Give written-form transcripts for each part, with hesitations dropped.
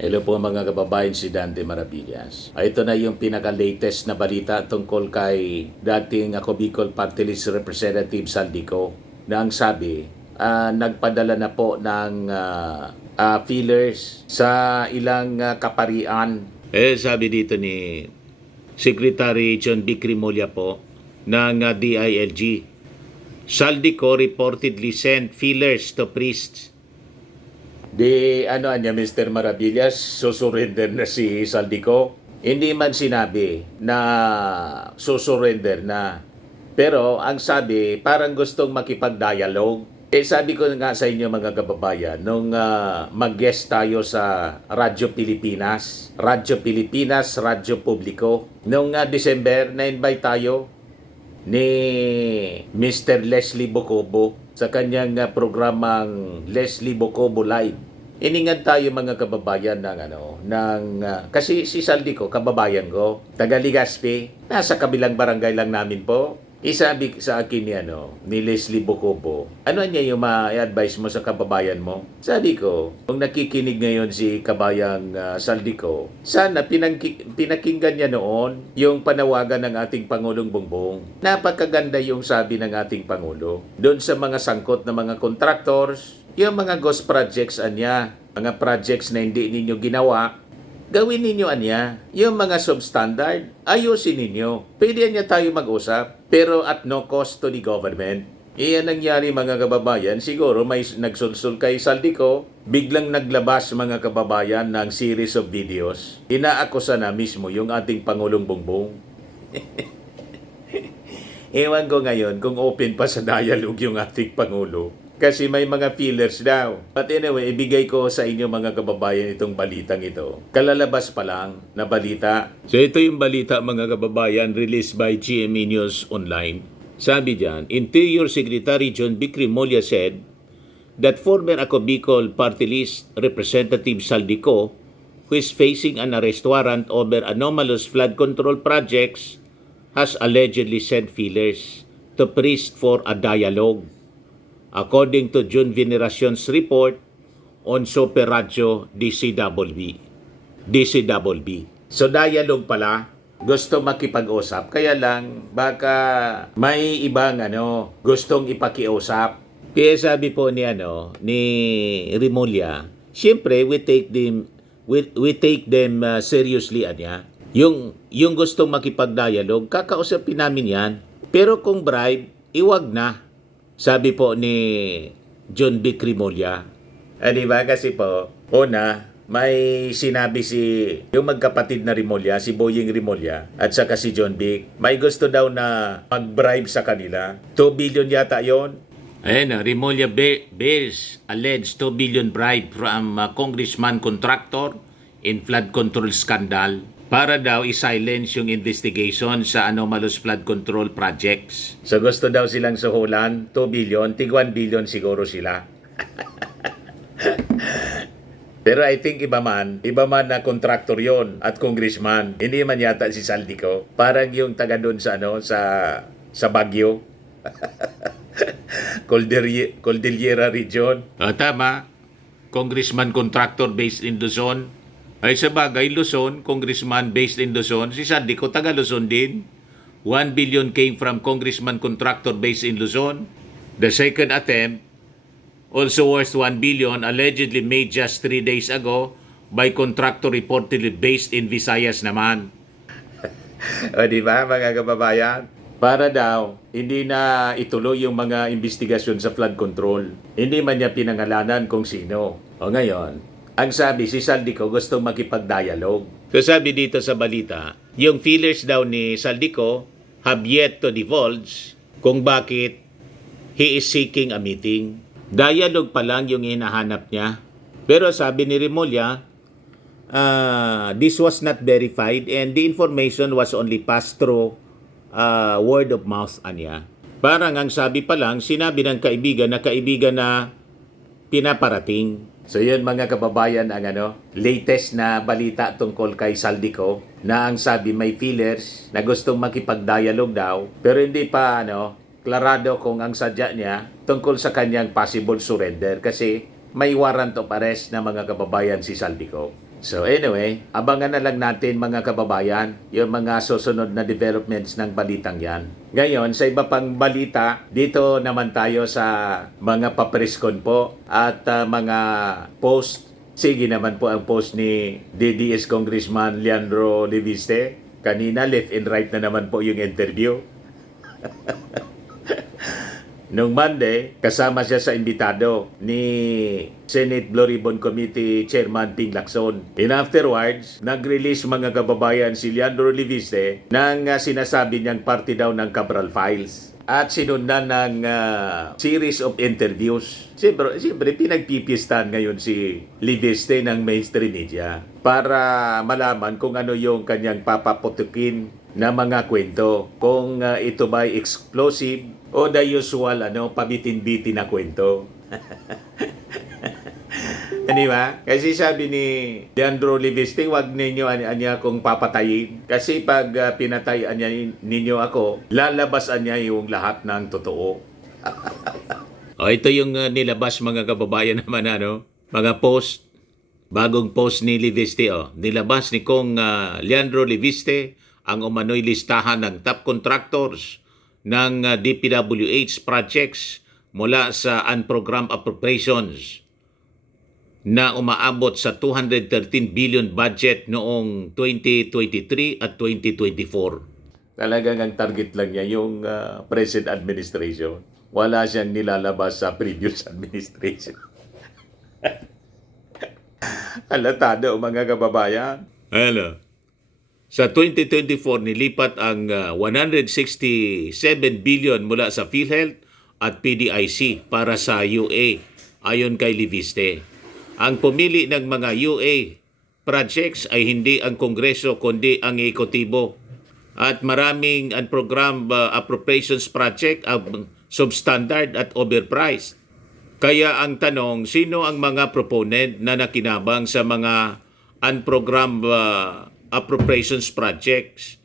Hello po mga kababayan, si Dante Maravillas. Ito na yung pinaka-latest na balita tungkol kay dating ako Bicol Party List Representative Saldico na ang sabi, nagpadala na po ng fillers sa ilang kaparian. Sabi dito ni Secretary John B. Crimolia po ng DILG. Saldico reportedly sent fillers to priests. Ano niya, Mr. Maravillas, susurrender na si Saldico. Hindi man sinabi na susurrender na. Pero ang sabi, parang gustong makipag-dialogue. Sabi ko nga sa inyo mga kababayan, nung mag-guest tayo sa Radyo Pilipinas, Radyo Publiko, nung December, na-invite tayo ni Mr. Leslie Bocobo sa kanyang programang Leslie Bocobo Live. Iningad tayo mga kababayan kasi si Saldico, kababayan ko, taga Legazpi, nasa kabilang barangay lang namin po. Isabi sa akin ni Leslie Bocobo, ano niya yung ma-advise mo sa kababayan mo? Sabi ko, kung nakikinig ngayon si kabayang Saldico, sana pinakinggan niya noon yung panawagan ng ating Pangulong Bongbong. Napakaganda yung sabi ng ating Pangulo. Doon sa mga sangkot na mga contractors, yung mga ghost projects mga projects na hindi ninyo ginawa, gawin ninyo yung mga substandard, ayusin ninyo. Pwede niya tayo mag-usap, pero at no cost to the government. Iyan nangyari mga kababayan, siguro may nagsulsul kay Saldico, biglang naglabas mga kababayan ng series of videos. Inaakusa na mismo yung ating Pangulong Bongbong. Ewan ko ngayon kung open pa sa dialogue yung ating Pangulo. Kasi may mga fillers daw. But anyway, ibigay ko sa inyo mga kababayan itong balitang ito. Kalalabas pa lang na balita. So ito yung balita mga kababayan released by GMA News Online. Sabi diyan, Interior Secretary John B. Crimolia said that former Ako Bicol Party List Representative Saldico, who is facing an arrest warrant over anomalous flood control projects, has allegedly sent fillers to priest for a dialogue. According to June Veneracion's report on Super Radio DCWB. So dialogue pala, gusto makipag-usap, kaya lang baka may ibang gustong ipakiusap. Kaya sabi po ni Rimulya, siyempre we take them seriously Yung gustong makipag-dialogue, kakausapin namin yan. Pero kung bribe, iwag na. Sabi po ni John B. Crimolia. Diba? Kasi po, may sinabi yung magkapatid na Rimulya, si Boying Rimulya, at saka si John B. May gusto daw na mag-bribe sa kanila. 2 billion yata yon. Rimulya bears alleged 2 billion bribe from congressman contractor in flood control scandal para daw i-silence yung investigation sa anomalous flood control projects. So gusto daw silang suhulan, 2 billion, tig 1 billion siguro sila. Pero I think iba man na contractor yon at congressman. Hindi man yata si Saldico. Parang yung taga doon sa Baguio. Cordillera region. Tama. Congressman contractor based in Luzon. Ay sa bagay, Luzon, congressman based in Luzon, si Saldico taga Luzon din. 1 billion came from congressman contractor based in Luzon. The second attempt, also worth 1 billion, allegedly made just 3 days ago by contractor reportedly based in Visayas naman. O di ba mga kababayan? Para daw, hindi na ituloy yung mga investigasyon sa flood control. Hindi man niya pinangalanan kung sino. O ngayon, ang sabi, si Saldico gusto makipag-dialogue. So sabi dito sa balita, yung fillers daw ni Saldico have yet to divulge kung bakit he is seeking a meeting. Dialogue pa lang yung hinahanap niya. Pero sabi ni Rimulya, this was not verified and the information was only passed through word of mouth anya. Parang ang sabi pa lang, sinabi ng kaibigan na pinaparating. So yun mga kababayan ang latest na balita tungkol kay Saldico na ang sabi may fillers na gustong makipag-dialogue daw pero hindi pa klarado kung ang sadya niya tungkol sa kanyang possible surrender kasi may warrant of arrest na mga kababayan si Saldico. So anyway, abangan na lang natin mga kababayan yung mga susunod na developments ng balitang yan. Ngayon, sa iba pang balita, dito naman tayo sa mga papreskon po at mga post. Sige naman po ang post ni DDS Congressman Leandro Leviste. Kanina left and right na naman po yung interview. Nung Monday, kasama siya sa imbitado ni Senate Blue Ribbon Committee Chairman Ping Lacson. And afterwards, nag-release mga kababayan si Leandro Leviste ng sinasabi niyang parte daw ng Cabral Files. At sinundan ng series of interviews. Siyempre, pinagpipistan ngayon si Leviste ng mainstream media para malaman kung ano yung kanyang papaputukin na mga kwento. Kung ito ba explosive o the usual pabitin-bitin na kwento. Di ba? Kasi sabi ni Leandro Leviste, wag ninyo anya kung papatayin. Kasi pag pinatay ninyo ako, lalabasan niya yung lahat ng totoo. Ito yung nilabas mga kababayan naman, mga post. Bagong post ni Leviste, nilabas ni Kong Leandro Leviste ang umano'y listahan ng top contractors ng DPWH projects mula sa unprogrammed appropriations na umaabot sa 213 billion budget noong 2023 at 2024. Talagang ang target lang niya yung present administration. Wala siyang nilalabas sa previous administration. Alatado mga kababayan. Sa 2024, nilipat ang 167 billion mula sa PhilHealth at PDIC para sa UA, ayon kay Leviste. Ang pumili ng mga UA projects ay hindi ang Kongreso kundi ang ekotibo. At maraming unprogrammed appropriations project ang substandard at overpriced. Kaya ang tanong, sino ang mga proponent na nakinabang sa mga unprogrammed appropriations projects?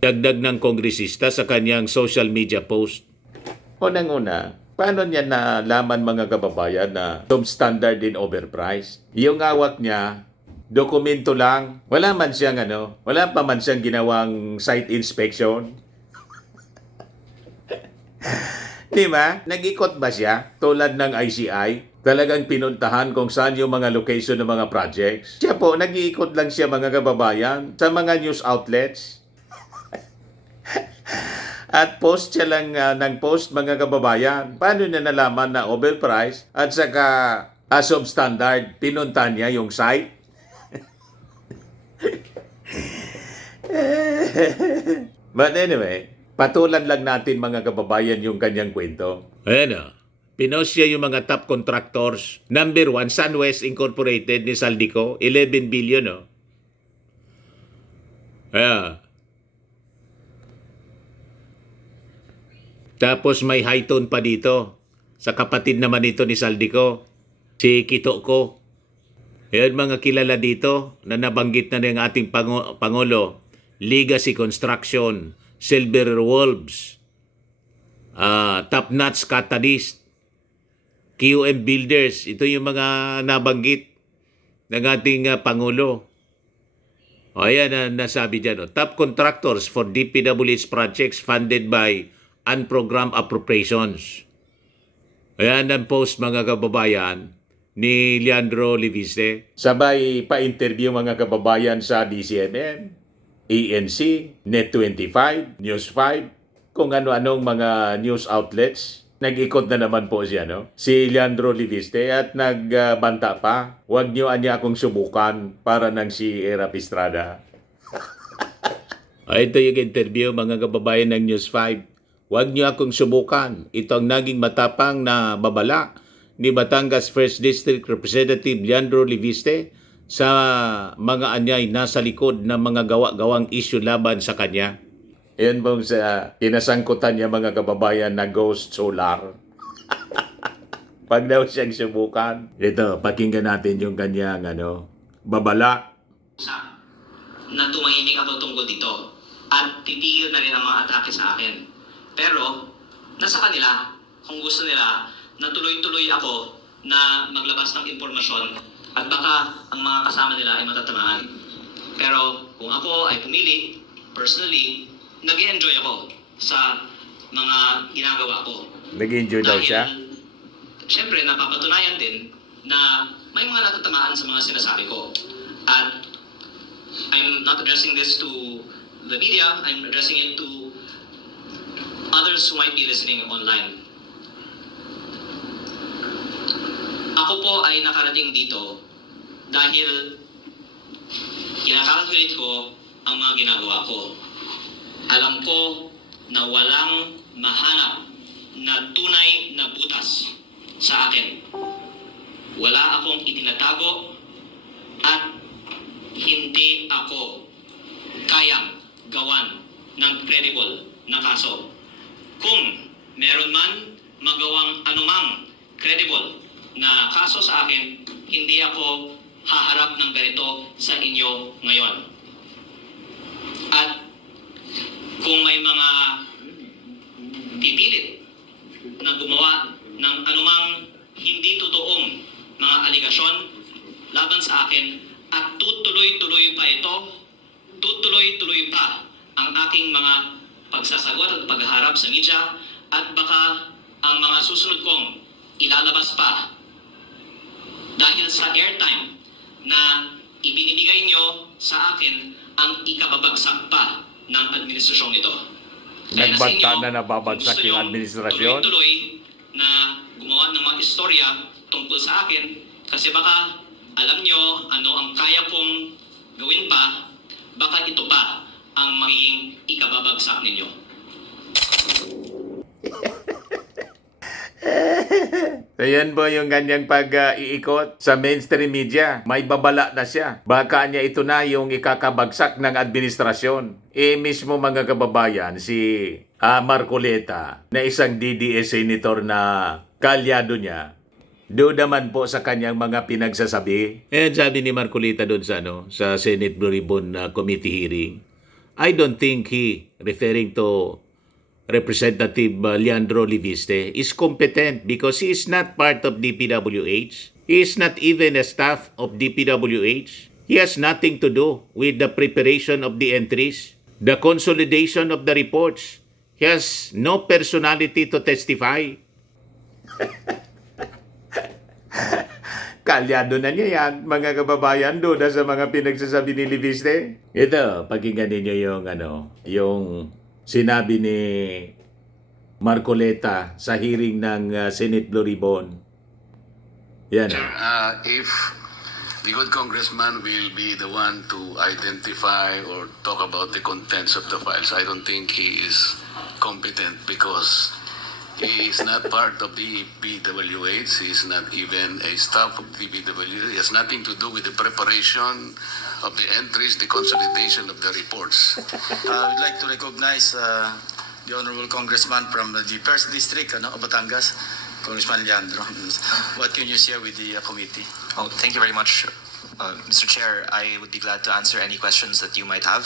Dagdag ng kongresista sa kanyang social media post. Unang-una, paano niya nalaman mga kababayan na substandard din overpriced? Yung awak niya, dokumento lang. Wala pa man siyang ginawang site inspection. Di ba? Nag-ikot ba siya? Tulad ng ICI? Talagang pinuntahan kung saan yung mga location ng mga projects. Siya po, nag-iikot lang siya mga kababayan sa mga news outlets. At post siya lang ng post mga kababayan. Paano niya nalaman na overpriced at saka substandard? Pinunta niya yung site. But anyway, patulan lang natin mga kababayan yung kanyang kwento. Pinost siya yung mga top contractors. Number 1, SunWest Incorporated ni Saldico, 11 billion. Tapos may high tone pa dito. Sa kapatid naman ito ni Saldico, si Kitoko. Ayan mga kilala dito na nabanggit na ng ating Pangulo. Legacy Construction, Silver Wolves, Top Notch Catalyst, QM Builders. Ito yung mga nabanggit ng ating Pangulo. Ayan nasabi dyan. Top contractors for DPWH projects funded by unprogrammed appropriations. Ayan ang post mga kababayan ni Leandro Leviste. Sabay pa-interview mga kababayan sa DCMM, ANC, Net25, News 5, kung ano-anong mga news outlets. Nag-ikot na naman po siya, si Leandro Leviste, at nagbanta pa, huwag niyo anya akong subukan para nang si Era Pistrada. Ito yung interview mga kababayan ng News 5. Huwag niyo akong subukan. Ito ang naging matapang na babala ni Batangas 1st District Representative Leandro Leviste sa mga anyay nasa likod ng mga gawa-gawang issue laban sa kanya. Yan bang sa kinasangkutan niya mga kababayan na ghost solar? Pag daw siyang subukan. Ito, pakinggan natin yung kanyang babala. Na tumahimik ako tungkol dito at titigil na rin ang mga atake sa akin. Pero, nasa kanila, kung gusto nila, na tuloy-tuloy ako na maglabas ng impormasyon At baka ang mga kasama nila ay matatamaan. Pero kung ako ay pumili, personally, nag-enjoy ako sa mga ginagawa ko. Nag-enjoy daw siya? Siyempre, napapatunayan din na may mga natatamaan sa mga sinasabi ko. At I'm not addressing this to the media, I'm addressing it to others who might be listening online. Ako po ay nakarating dito dahil kinakalculate ko ang mga ginagawa ko. Alam ko na walang mahanap na tunay na butas sa akin. Wala akong itinatago at hindi ako kayang gawan ng credible na kaso. Kung meron man magawang anumang credible na kaso sa akin, hindi ako haharap ng ganito sa inyo ngayon. At kung may mga pipilit na gumawa ng anumang hindi totoong mga aligasyon laban sa akin at tutuloy-tuloy pa ito, tutuloy-tuloy pa ang aking mga pagsasagot at pagharap sa media at baka ang mga susunod kong ilalabas pa dahil sa airtime na ibinibigay nyo sa akin ang ikababagsak pa ng administrasyong ito. Kaya sa Nagbanta inyo, na nababagsak gusto yung nyong administrasyon? tuloy-tuloy na gumawa ng mga istorya tungkol sa akin kasi baka alam nyo ano ang kaya kong gawin pa, baka ito pa ang magiging ikababagsak ninyo. Ayan po yung kanyang pag-iikot sa mainstream media. May babala na siya. Baka niya ito na yung ikakabagsak ng administrasyon. Mismo mga kababayan, si Marcoleta na isang DDS senator na kalyado niya, doon naman po sa kanyang mga pinagsasabi. Sabi ni Marcoleta doon sa Senate Blue Ribbon Committee hearing, I don't think he, referring to Representative Leandro Liviste, is competent because he is not part of DPWH. He is not even a staff of DPWH. He has nothing to do with the preparation of the entries, the consolidation of the reports. He has no personality to testify. Kalyado na niya yan, mga kababayan, doon sa mga pinagsasabi ni Liviste. Ito, pakinggan ninyo yung sinabi ni Marcoleta sa hearing ng Senate Blue Ribbon. Yan. Sir, if the good congressman will be the one to identify or talk about the contents of the files, I don't think he is competent because he is not part of the BWH. He is not even a staff of the BWH. He has nothing to do with the preparation of the entries, the consolidation of the reports. We'd like to recognize the Honorable Congressman from the 1st District of Batangas, Congressman Leandro. What can you share with the committee? Oh, thank you very much, Mr. Chair. I would be glad to answer any questions that you might have,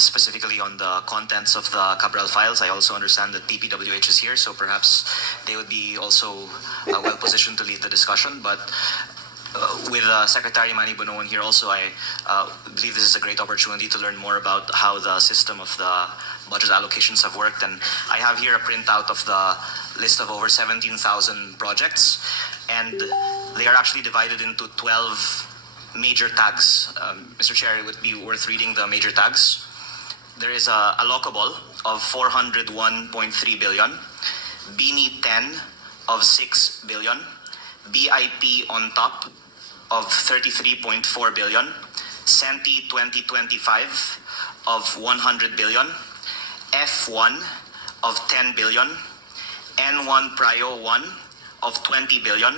specifically on the contents of the Cabral files. I also understand that DPWH is here, so perhaps they would be also well positioned to lead the discussion. But with Secretary Manny Bonoan here also, I believe this is a great opportunity to learn more about how the system of the budget allocations have worked. And I have here a printout of the list of over 17,000 projects, and they are actually divided into 12 major tags. Mr. Chair, it would be worth reading the major tags. There is a allocable of 401.3 billion, BINI 10 of 6 billion, BIP on top of 33.4 billion, CENTI 2025 of 100 billion, F1 of 10 billion, N1 Prio 1 of 20 billion,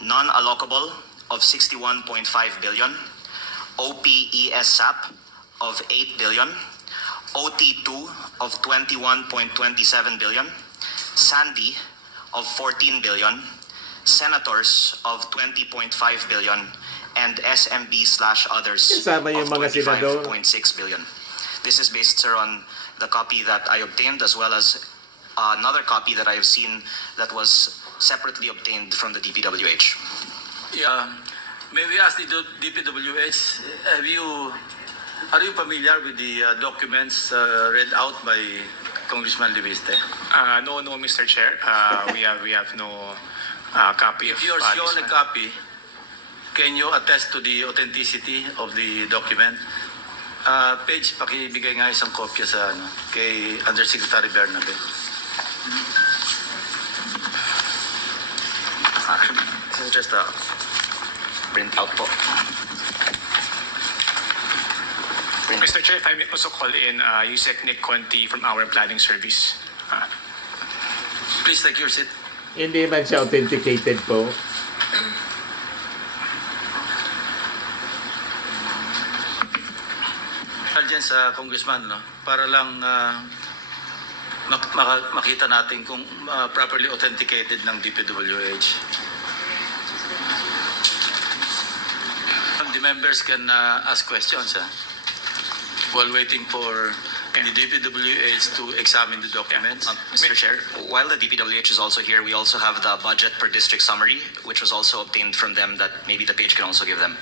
non-allocable of 61.5 billion, OPESAP of 8 billion, OT2 of 21.27 billion, SANDI of 14 billion, Senators of 20.5 billion, and SMB/others Kasama yung of mga senador. 25.6 billion. This is based, sir, on the copy that I obtained as well as another copy that I have seen that was separately obtained from the DPWH. Yeah, may we ask the DPWH, are you familiar with the documents read out by Congressman Leviste? No, Mr. Chair. We have no copy of If you are this shown a one. copy, can you attest to the authenticity of the document? Page, pakibigay nga isang kopya sa kay Undersecretary Bernabe. This is just a print out po. Mr. Chair, if I may also call in Yusek Nick Conti from our planning service. Please take your seat. Hindi man siya authenticated po. Dyan sa Congressman, no? Para lang makita natin kung properly authenticated ng DPWH. The members can ask questions while waiting for the DPWH to examine the documents. Mr. Chair, while the DPWH is also here, we also have the budget per district summary, which was also obtained from them that maybe the page can also give them.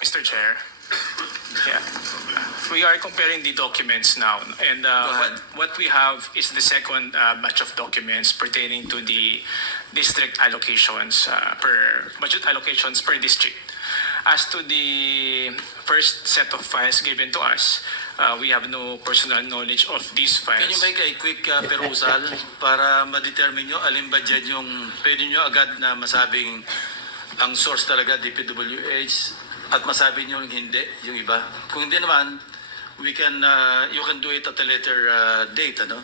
Mr. Chair, yeah, we are comparing the documents now, and what we have is the second batch of documents pertaining to the district allocations budget allocations per district. As to the first set of files given to us, we have no personal knowledge of these files. Can you make a quick perusal para ma-determine nyo alin ba dyan yung pwede nyo agad na masabing ang source talaga DPWH at masabi nyo hindi yung iba? Kung hindi naman, you can do it at a later date, ano?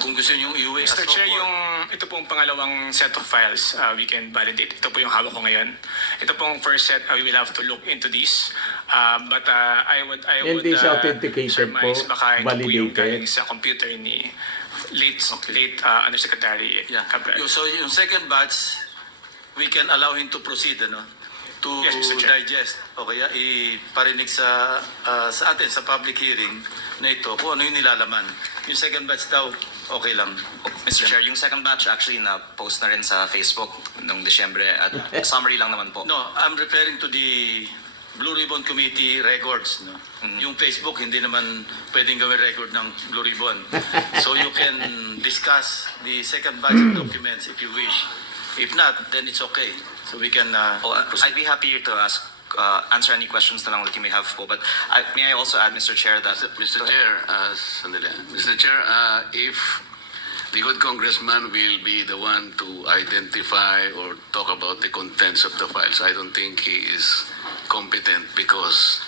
Kung gusto nyo iuwi as Mr. Chair, homework. ito pong pangalawang set of files we can validate. Ito po yung hawak ko ngayon. Ito pong first set, we will have to look into this. But I would Hindi siya authenticated surmise po, baka ito po yung validated. galing sa computer ni late Undersecretary Yeah. Cabral. So yung second batch, we can allow him to proceed, ano? To Yes, Mr. Chair. digest o kaya iparinig sa atin sa public hearing na ito kung ano yung nilalaman. Yung second batch daw, okay lang. Mr. Chair, yung second batch actually na-post na rin sa Facebook noong Disyembre at summary lang naman po. No, I'm referring to the Blue Ribbon Committee records. No? Yung Facebook, hindi naman pwedeng gawin record ng Blue Ribbon. So you can discuss the second batch of documents if you wish. If not, then it's okay. So we can proceed. I'd be happy to answer any questions na lang that you may have po. But may I also add, Mr. Chair, that... Mr. Chair, sandali. Mr. Chair, if the good congressman will be the one to identify or talk about the contents of the files, I don't think he is competent because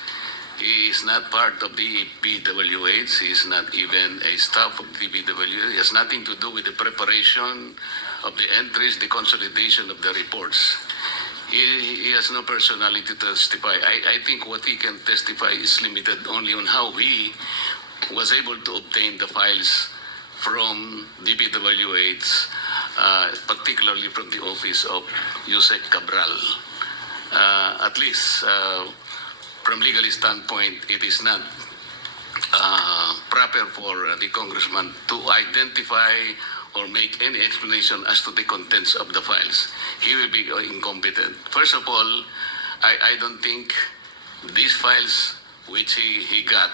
he is not part of the PWH. He is not even a staff of the PWH. He has nothing to do with the preparation of the entries, the consolidation of the reports. He has no personality to testify. I think what he can testify is limited only on how he was able to obtain the files from DPWH, particularly from the office of Yusek Cabral. At least, from legal standpoint, it is not proper for the congressman to identify or make any explanation as to the contents of the files. He will be incompetent. First of all, I don't think these files which he got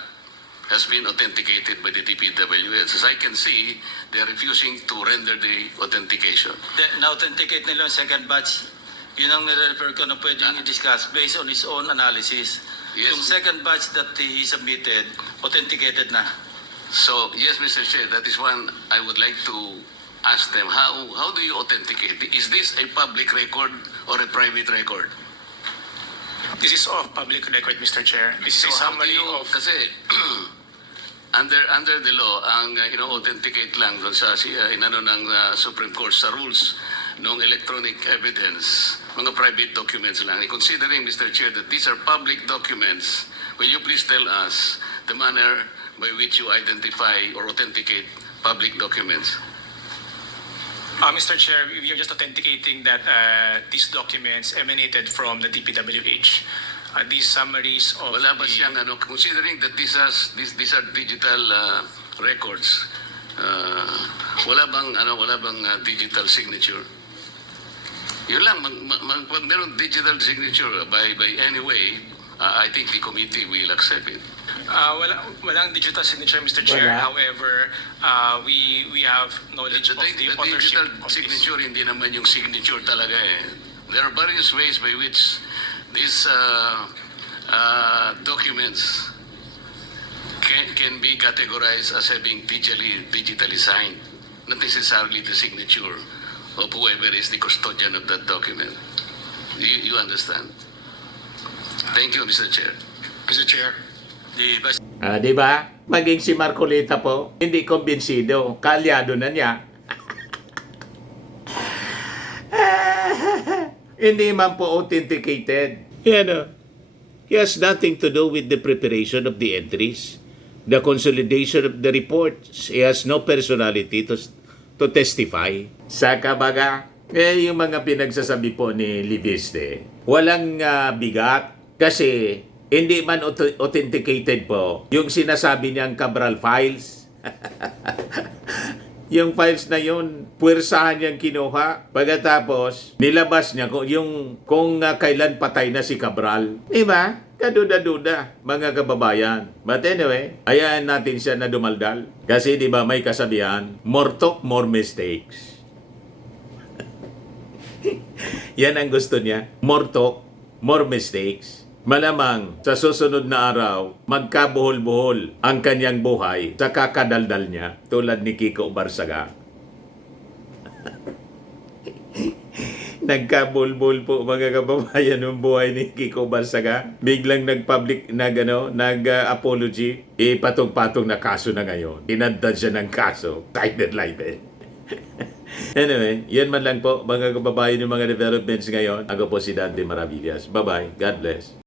has been authenticated by the DPWH. As I can see, they are refusing to render the authentication. Na-authenticate nila yung second batch. Yun ang nire-refer ko na pwedeng i-discuss based on his own analysis. Yes. Yung second batch that he submitted, authenticated na. So, yes, Mr. Chair, that is one I would like to ask them. How do you authenticate? Is this a public record or a private record? This is of public record, Mr. Chair. This is a how do summary you, of... kasi under the law, ang authenticate lang doon sa inano ng Supreme Court sa rules ng electronic evidence, mga private documents lang. Considering, Mr. Chair, that these are public documents, will you please tell us the manner by which you identify or authenticate public documents? Mr. Chair, we are just authenticating that these documents emanated from the DPWH. These summaries of Wala ba siyang considering that these are digital records, wala bang digital signature? Yun lang, pag meron digital signature by any way, I think the committee will accept it. Walang digital signature, Mr. Chair. Wala. However, we have knowledge of the The authorship digital of this. signature, hindi naman yung signature talaga eh. There are various ways by which these documents can be categorized as having digitally signed, not necessarily the signature of whoever is the custodian of that document. You understand? Thank you, Mr. Chair. Mr. Chair, the Vice Di ba? Maging si Marcolita po, hindi kumbinsido. Kalyado na niya. Hindi man po authenticated. Yan o. He has nothing to do with the preparation of the entries, the consolidation of the reports. He has no personality to testify. Sa kabaga, yung mga pinagsasabi po ni Liviste, walang bigat kasi hindi man authenticated po yung sinasabi niyang Cabral files. Yung files na yun, puwersahan niyang kinuha. Pagkatapos, nilabas niya kung kailan patay na si Cabral. Diba? Kaduda-duda, mga kababayan. But anyway, hayaan natin siya na dumaldal. Kasi di ba may kasabihan, more talk, more mistakes. Yan ang gusto niya. More talk, more mistakes. Malamang sa susunod na araw, magkabuhol-buhol ang kanyang buhay sa kakadaldal niya tulad ni Kiko Barsaga. Nagkabuhol-buhol po mga kababayan ng buhay ni Kiko Barsaga. Biglang nag-apology. Patong-patong na kaso na ngayon. Inandad siya ng kaso. Cited libel. Anyway, yan man lang po mga kababayan ng mga developments ngayon. Ako po si Dante Maravillas. Bye-bye. God bless.